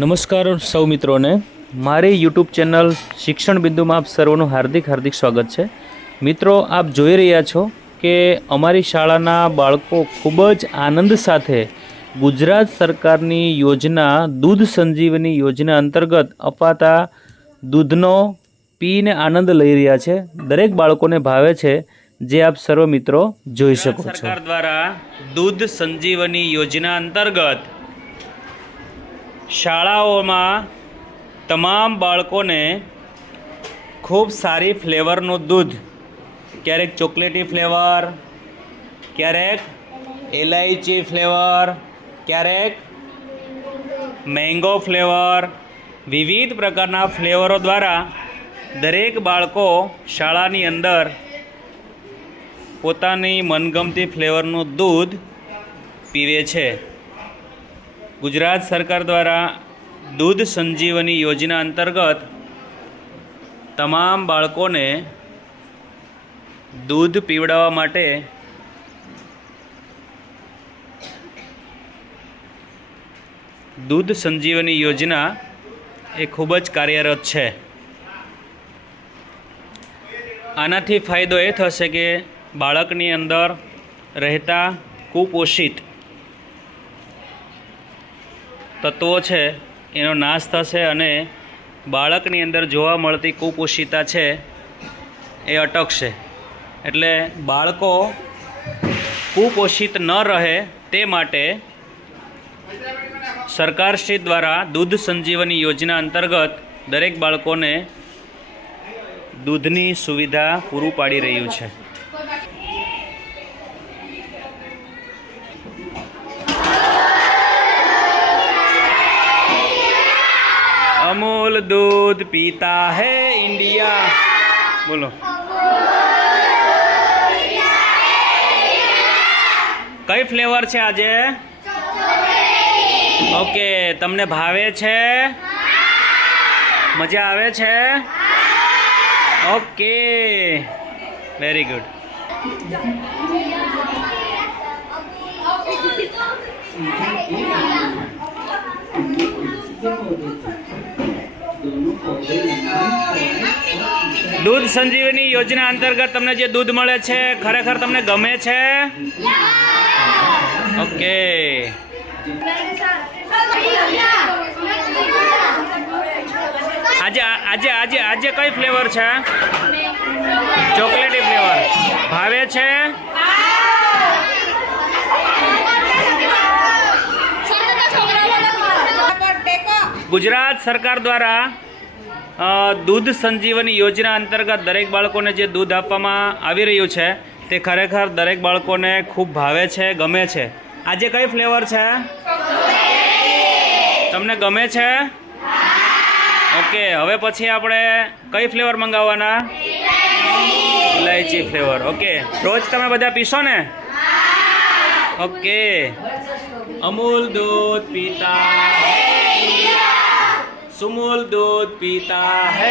નમસ્કાર સૌ મિત્રોને. મારી યુટ્યુબ ચેનલ શિક્ષણ બિંદુમાં આપ સર્વનું હાર્દિક હાર્દિક સ્વાગત છે. મિત્રો આપ જોઈ રહ્યા છો કે અમારી શાળાના બાળકો ખૂબ જ આનંદ સાથે ગુજરાત સરકારની યોજના દૂધ સંજીવની યોજના અંતર્ગત અપાતા દૂધનો પીને આનંદ લઈ રહ્યા છે. દરેક બાળકોને ભાવે છે જે આપ સર્વ મિત્રો જોઈ શકો છો. સરકાર દ્વારા દૂધ સંજીવની યોજના અંતર્ગત શાળાઓમાં તમામ બાળકોને ખૂબ સારી ફ્લેવરનું દૂધ. ક્યારેક ચોકલેટી ફ્લેવર, ક્યારેક એલાયચી ફ્લેવર, ક્યારેક મેંગો ફ્લેવર. વિવિધ પ્રકારના ફ્લેવરો દ્વારા દરેક બાળકો શાળાની અંદર પોતાની મનગમતી ફ્લેવરનું દૂધ પીવે છે. ગુજરાત સરકાર દ્વારા દૂધ સંજીવની યોજના અંતર્ગત તમામ બાળકોને દૂધ પીવડાવવા માટે દૂધ સંજીવની યોજના એ ખૂબ જ કાર્યરત છે. આનાથી ફાયદો એ થશે કે બાળકની અંદર રહેતા કુપોષિત તત્વો છે, એનો નાશ થશે અને બાળકની અંદર જોવા મળતી કુપોષિતા છે, એ અટકશે. એટલે બાળકો કુપોષિત ન રહે તે માટે સરકારશ્રી દ્વારા દૂધ સંજીવની યોજના અંતર્ગત દરેક બાળકોને દૂધની સુવિધા પૂરું પાડી રહ્યું છે. અમૂલ દૂધ પીતા હે ઇન્ડિયા બોલો કઈ ફ્લેવર છે આજે ઓકે તમને ભાવે છે મજા આવે છે okay very good Thank you. દૂધ સંજીવની યોજના અંતર્ગત તમને જે દૂધ મળે છે, ખરેખર તમને ગમે છે? ઓકે. આજે આજે આજે આજે કઈ ફ્લેવર છે? Chocolaty flavour. ભાવે છે? ગુજરાત સરકાર દ્વારા દૂધ સંજીવની યોજના અંતર્ગત દરેક બાળકોને જે દૂધ આપવામાં આવી રહ્યું છે, તે ખરેખર દરેક બાળકોને ખૂબ ભાવે છે, ગમે છે. આજે કઈ ફ્લેવર છે? તમને ગમે છે? ઓકે, હવે પછી આપણે કઈ ફ્લેવર મંગાવવાના? ઇલાયચી ફ્લેવર, ઓકે. રોજ તમે બધા પીશો ને? ઓકે. અમૂલ દૂધ પીતા સુમૂલ દૂધ પીતા હે